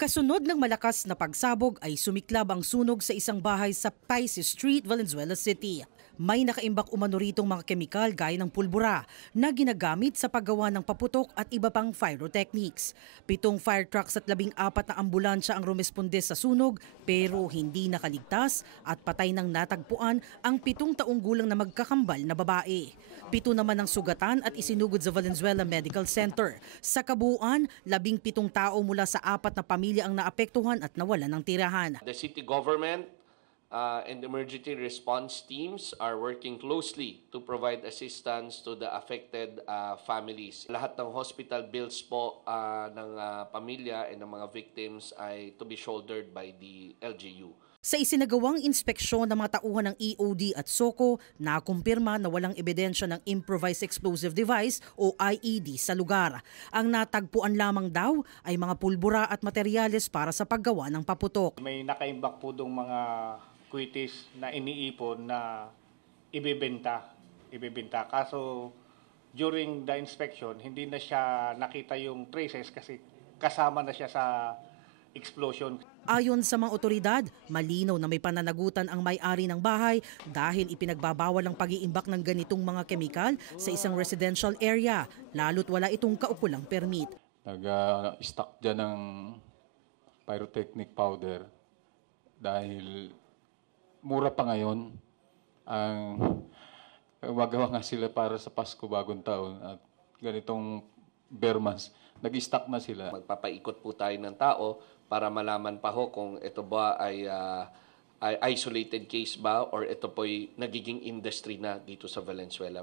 Kasunod ng malakas na pagsabog ay sumiklab ang sunog sa isang bahay sa Paisi Street, Valenzuela City. May nakaimbak umano ritong mga kemikal gaya ng pulbura na ginagamit sa paggawa ng paputok at iba pang pyrotechnics. 7 fire trucks at 14 na ambulansya ang rumesponde sa sunog pero hindi nakaligtas at patay nang natagpuan ang 7 taong gulang na magkakambal na babae. 7 naman ang sugatan at isinugod sa Valenzuela Medical Center. Sa kabuuan, 17 tao mula sa 4 na pamilya ang naapektuhan at nawalan ng tirahan. The city government and emergency response teams are working closely to provide assistance to the affected families. Lahat ng hospital bills po ng pamilya and ng mga victims ay to be shouldered by the LGU. Sa isinagawang inspeksyon ng mga tauhan ng EOD at SOCO, nakumpirma na walang ebidensya ng improvised explosive device o IED sa lugar. Ang natagpuan lamang daw ay mga pulbura at materyales para sa paggawa ng paputok. May nakaimbak po dong mga kuitis na iniipon na ibebenta. Kaso during the inspection, hindi na siya nakita yung traces kasi kasama na siya sa explosion. Ayon sa mga otoridad, malinaw na may pananagutan ang may-ari ng bahay dahil ipinagbabawal ang pag-iimbak ng ganitong mga kemikal sa isang residential area, lalo't wala itong kaukulang permit. Nag-stock dyan ng pyrotechnic powder dahil mura pa ngayon. Ang magawa nga sila para sa Pasko Bagong Taon at ganitong bare months, nag-stock na sila. Magpapaikot po tayo ng tao para malaman pa ho kung ito ba ay isolated case ba or ito po'y nagiging industry na dito sa Valenzuela.